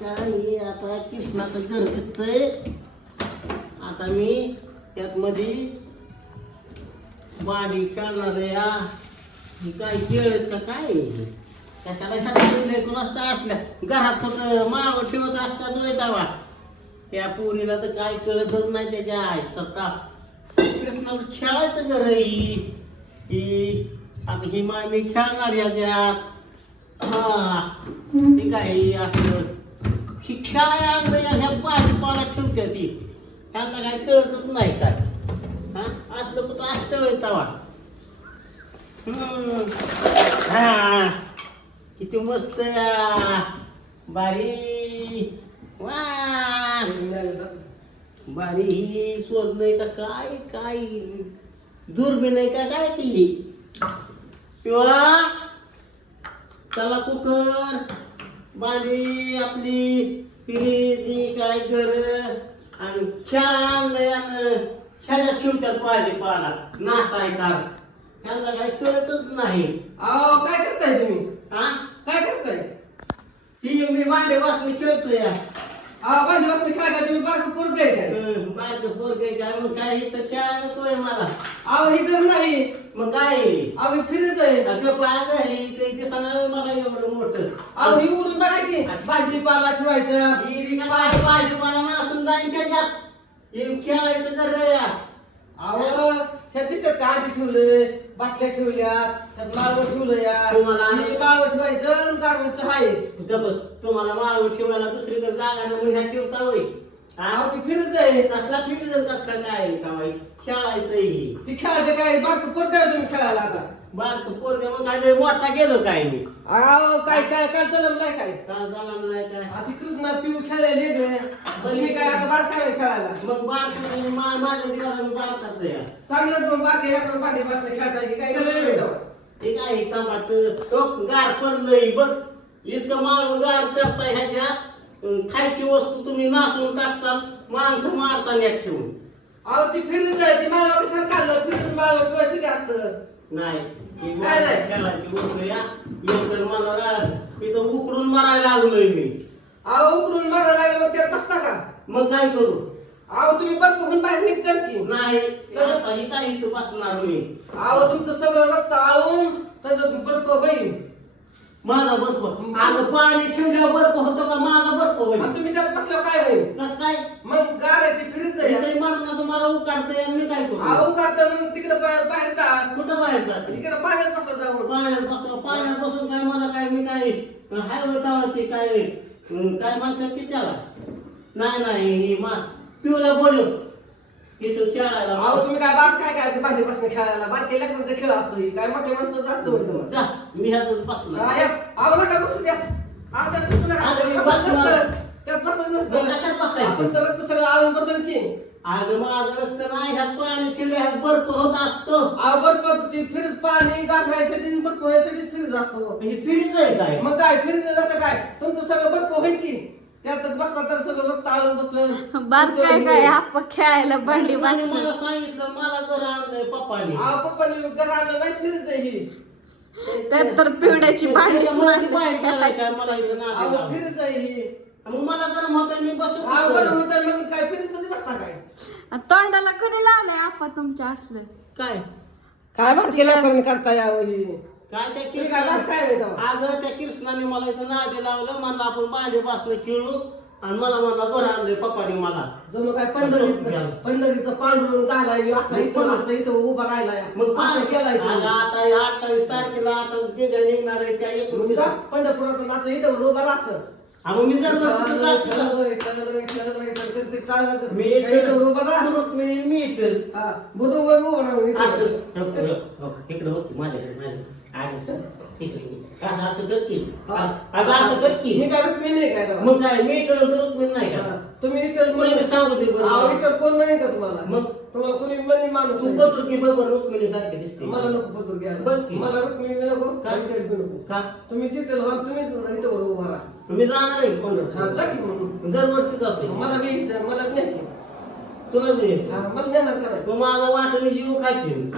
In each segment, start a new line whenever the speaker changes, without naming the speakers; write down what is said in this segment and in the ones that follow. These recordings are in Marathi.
काय हे आता कृष्णाचं घर दिसतंय. आता मी त्यात मध्ये बाडी खेळणार या ही काय केळत का काय? कशाला ह्या कुणाच असल्या. घरात फक्त माळ ठेवत असता होय त्या पोरीला तर काय कळतच नाही त्याच्या आईचा ताप कृष्णाचं खेळायचं घर ही. ही. आता ही माय मी खेळणार याच्यात. हा. ठीक आहे असं? ही खेळा आणलं या ह्या भाजीपाला ठेवत्या ती. त्यांना काय कळतच नाही काय. हा? असलं कुठं असतं होय तवा. हम्म. हा. किती मस्त बारी. वा. बारी ही नाही का काय काय? दुर्बीण आहे का काय ती? किंवा चला कुकर. भांडी आपली पिढी काय कर आणि खेळांगयानं खेळ्या ठेवतात भाजीपाला नासाय कार त्यांना काही कळतच नाही.
अहो काय करताय तुम्ही?
हा
काय करताय?
ती मी भांडे वाचले खेळतोय. या
भांडी वाजता खेळायला तुम्ही बारकं पोरग आहे काय?
बायक पोरगे काय? मग काय इथं खेळायला नकोय मला.
अहो इकडं नाही.
मग काय
अहो मी फिरच आहे.
अगं पाय घरी ते ते सांगा मला एवढं मोठं.
अहो ही उडून बघा की भाजीपाला ठेवायचं
इडी का भाजी भाजीपाला नासून जाईन त्याच्यात हे खेळायचं जर रे या.
अहो ह्या दिसतात का आधी ठेवलंय बाटल्या ठेवल्या त्यात माळवं
तुम्हाला-
हे माळवं ठेवायचं गारवाचं आहे
गबस तुम्हाला माळव ठेवायला दुसरीकडे जागा न म्हणजे ठेवता होय. हा?
अहो ती फिरच आहे.
कसला फिरजल कसला काय का बाई? खेळायचं ही
ती खेळायचं काय? बारकं पोरग आहे तुम्ही खेळायला आता?
बारक पोरगे मग काय लय मोठा गेलो काय मी?
अहो काय काय चाललं काय?
काल झाला नाही काय?
आता कृष्णा पिऊ खेळायला येते तुम्ही काय आता बारका खेळायला?
मग बारक माझ्या जीवाला मी बारकाच या
चांगलं आपण पाठी बसले खेळता की काय?
टमाट गार पडलंय बघ. इतकं माळ गार करताय ह्याच्यात खायची वस्तू तुम्ही नासून टाकचाल माणसं मारता नेट ठेवून.
अहो ती फिरत आहे ती कशाला काढलं फिरत माळवा ठेवायचं असतं?
नाही. ही
काय नाही?
खेळाची वस्तू या नंतर मला ना इथं उकडून मारायला लागलोय मी.
अहो उकडून मारा लागलं मग त्यात बसता का?
मग काय करू?
अहो तुम्ही पण बघून बाहेर निघचाल की.
नाही आता ही काय इथं बसणार मी?
अहो तुमचं सगळं रक्त आळून त्याचं बर्फ होईल.
माझा बर्फ? अगं पाणी ठेवल्यावर बर्फ होतो का? माझा बर्फ होईल.
तुम्ही त्यात बसल्यावर काय होईल?
कस काय?
मग गार आहे ती फिरच आहे.
इथे मरणा तुम्हाला उकाडतंय आणि मी काय करू?
अहो मग तिकडे बाहेर जा.
कुठं बाहेर जाते
तिकडे बाहेर बसा जाऊन
पाण्यात बस पाण्यात बसून काय मला काय मी काय हाय होता ते काय अं, काय म्हणतात की त्याला नाही नाही ही मा पिवला बोलू इथं खेळायला
अहो तुम्ही काय बात काय काय भांडी बसणे खेळायला बारके लेकरांचा खेळ असतो ही. काय मोठ्या माणसाचं असतं होय तुम्हाला.
जा मी ह्यातच
हा,
बसणार
या. अहो नका बसू द्या त्यात बसू नका.
बसणार.
त्यात बसत
मग
नसतं
कशात बसायचं?
आपण तर रक्त सगळं आळून बसल की.
अगं माझं रक्त नाही ह्यात पाणी ठेवले ह्यात बर्फ होत असतो.
अहो बर्फ ती फ्रीज पाणी गाठवायसाठी व्हायसाठी फ्रीज असतो.
हे फ्रीज आहे काय?
मग काय फ्रीज जातं काय? तुमचं सगळं बर्फ होईल की. त्यात बसता तर सगळं रक्त आळून बसलं
बार काय काय? आपण खेळायला भांडी वाजत
मला सांगितलं मला घर आणलंय पप्पानी.
अहो पप्पानी घर आणलं नाही फ्रीज आहे ही.
त्यात तर पिवड्याची
त्याच्यामुळे. बाहेर गेलाय काय? मला इथं नादी
अहो. फ्रीज आहे ही.
मग मला होतं मी बसून
बरं मग काय फ्रीजमध्ये बसता काय?
तोंडाला कधी लावलंय आपा तुमच्या असलं.
काय?
काय बरं केलं पण करता यावं ही
काय त्या
तुम्ही काय बरं काय?
अगं त्या कृष्णाने मला इथं नादी लावलं म्हणलं आपण भांडे बसलं खेळू. आणि मला म्हणला घर आणलंय पप्पानी मला.
जणू काय पंढरीचं पंढरीचं पांडुरंग झालाय असं इथं असं इथं उभा राहिलाय.
मग
असं केलाय
अगं
तुम्ही.
आता या अठ्ठावीस तारखेला आता जे जे निघणार आहे त्या एकोणतीस
तुमचा पंढरपुरातून असं इथं उभा राहसं
हा, मग मी जर वर्षी जातो. मी
राहा
रुक्मिणी मी
राहू इथं.
असं. हो, हो, हो, इकडं बघ की, माझ्याकडे माझ्या आणि इकडे. असं असं कर की. अगं असं कर की.
मी?
मग काय मी इकडं तर नाही का?
तुम्ही
सांगू दे बरं
कोण नाही का तुम्हाला?
मग?
तुम्हाला कोणी मनी माणूस
तू
आहे.
की बरोबर रुक्मिणी सारखी दिसते
मला नको बघू घ्या
बघ की.
मला रुक्मिणी नको
का?
काहीतरी बी नको
का
तुम्ही तिथे राहा, तुम्हीच इथं उभा राहा
तुम्ही जाणार आहे
हा,
पंढरपूर
जा की मग.
जर वर्षी जातोय
मला बी इच्छा मला बी नाही की.
तुला बी यायचं.
हा, मला नेणार का नाही?
तू माझा वाटणी जीव
काय
जीव?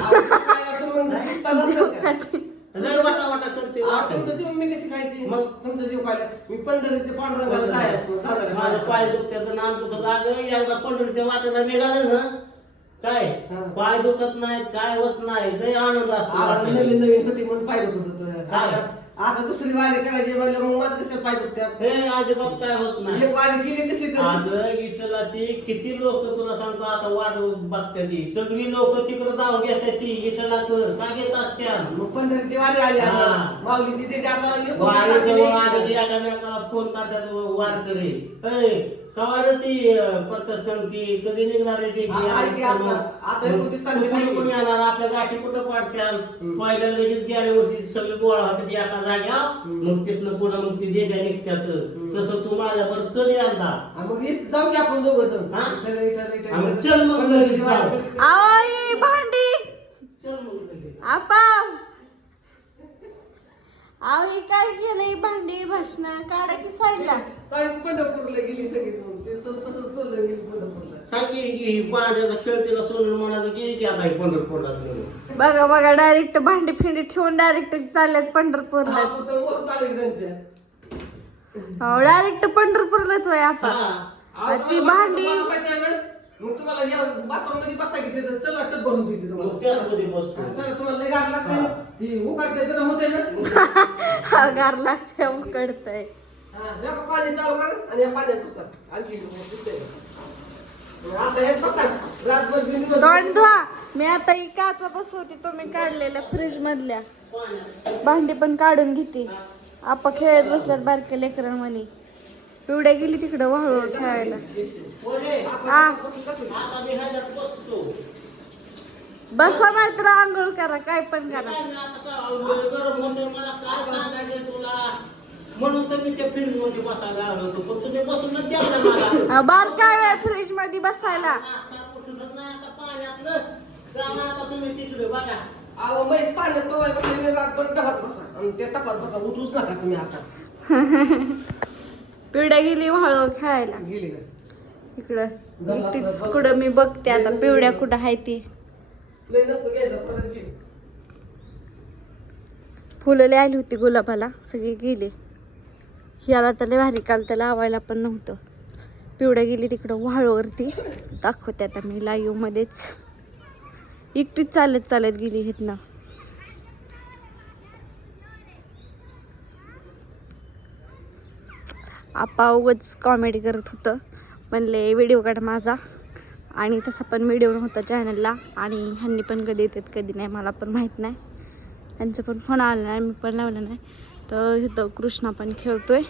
खाची.
लय वाटा वाटा करते
आ,
वाटण.
तुमचं जीव मी कशी खायची
मग?
तुमचं जीव खायला मी पंढरीचे पांडुरंगाला जायला जाणार आहे.
माझं पाय दुखत्याचं नाम कसं लाग एकदा पंढरीच्या वाटेला निघालं ना काय. पाय दुखत नाही काय होत नाही लय आनंद असतो वाटेला.
नवीन नवीन होती म्हणून पाय दुखत होतं? आता आता दुसरी वारी करायची म्हणलं मग माझं कसं पाय दुखत्यात
हे अजिबात काय होत नाही.
एक वारी गेली कशी तर.
अगं विठ्ठलाची किती लोक तुला सांगतो आता वाट बघते ती. सगळी लोक तिकडे धाव घेतात ती विठ्ठला कर का घेत असत्या
मग पंढरीची वारी आली आता.
हा.
माऊलीची ते आता
वारी जवळ आले. एकामेकाला. फोन करतात वारकरी? अय कवा रे ती परत सांगती कधी निघणार आहे. कोणी येणार? आपल्या गाठी कुठं पाडत्याल. पहिल्या लगेच गेल्या वर्षी सगळी गोळा होते ती एका जाग्या. मग तिथनं पुढं मग ती देण्या निघत्यात. तसं तू माझ्यावर चल यंदा.
मग इथं जाऊ की आपण दोघं इथं.
चल मग
भांडी.
चल मग लगेच.
आपा. आव ही काय केलं ही भांडी भाषण काढा की साईडला?
साहेब पंढरपूरला गेली सगळीच म्हणून. ते सो- तसंच सोडलं गेली पंढरपूरला.
सांग की ही पांड्याचा खेळ तिला सोडून म्हणायचं गेली की आता ही पंढरपूरला सोडून
बघा बघा डायरेक्ट भांडी फिंडी ठेवून डायरेक्ट चालल्यात पंढरपूरला.
आपण तर वर चालेल त्यांच्या.
हो डायरेक्ट पंढरपूरलाच आहे आपा
हा.
अहो,
ती
तुम्हाला
भांडी-
मला पाहिजे ना, मग तुम्हाला या बाथरूममध्ये बसा की तिथं. चल वाटत भरून देते
मग
तुम्हाला
बसतो.
चला तुम्हाला लय गार लागते
गार लागते उकडतय.
हा, पाणी चालू कर आणि या पाण्यात बसा. आणखी
तोंड धुवा. मी आता ही काचा बसवते तुम्ही काढलेल्या फ्रीज मधल्या. भांडी पण काढून घेते. आपा खेळत बसल्यात बारक्या लेकरांमध्ये पिवड्या गेली तिकडं वाळू खेळायला
पोरे,
हा
आता मी ह्याच्यात बसतो
बसा नाही तर आंघोळ करा काय पण करा.
काय काय काय म्हणून तर मी त्या फ्रीजमध्ये बसायला आलो होतो पण तुम्ही बसूनच द्या ना मला
हा, बारका वेळ फ्रीजमध्ये बसायला
आता कुठंच नाही आता पाण्यातलं जावा आता तुम्ही तिकडे बघा.
अहो म्हैस पाण्यात पवाय बसा आणि रातभर टपात बसा. आणि त्या टपात बसा उठूच नका तुम्ही आता.
पिवड्या गेली वाळू खेळायला.
गेली
इकडं कुठं मी बघते आता पिवड्या कुठं आहे ती.
लय नसतो परत घे
फुलं लय आली होती गुलाबाला सगळी गेली. ह्याला तर लय भारी काल त्याला लावायला पण नव्हतं. पिवड्या गेली तिकडं वाळूवरती. दाखवते आता मी लाईव्ह मध्येच. एकटीच चालत चालत गेली इथनं आपा उगच कॉमेडी करत होतं. म्हणले व्हिडिओ काढ माझा. आणि तसा पण व्हिडिओ नव्हता चॅनलला आणि ह्यांनी पण कधी येतात कधी नाही मला पण माहीत नाही. त्यांचा पण फोन आला नाही मी पण लावला नाही. तर इथं कृष्णा पण खेळतोय.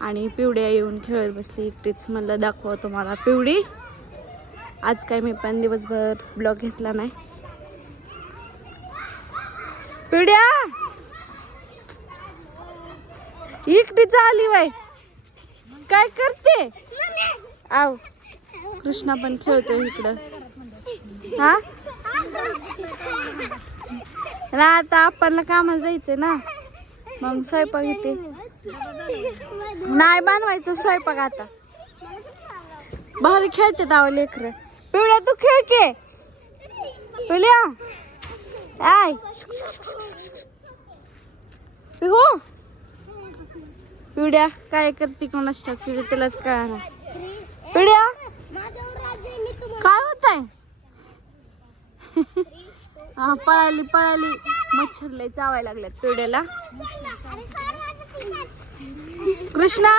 आणि पिवड्या येऊन खेळत बसली एकटीच म्हणलं दाखवा तुम्हाला पिवडी आज काय मी पण दिवसभर ब्लॉग घेतला नाही. पिवड्या एकटीच आली वय काय करते? आव. कृष्णा पण खेळतोय इकडं. हा? ना आता आपणला कामाला जायचंय ना. मग स्वयंपाक येते नाही बनवायचं स्वयंपाक आता. भारी खेळते दाव लेकर. पिवळ्या तू खेळ के. पिवळ्या. आय. हो पिवड्या काय करते कोणाच टाकते त्यालाच कळणार. पिवड्या आहे हा पळाली पळाली. मच्छर लय चावायला लागल्यात पिवड्याला कृष्णा?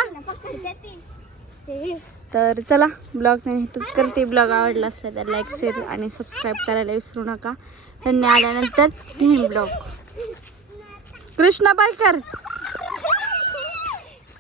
तर चला ब्लॉग नाही इथंच करते. ब्लॉग आवडला असेल तर लाईक शेअर आणि सबस्क्राईब करायला विसरू नका. त्यांनी आल्यानंतर ब्लॉग. कृष्णा बाय कर.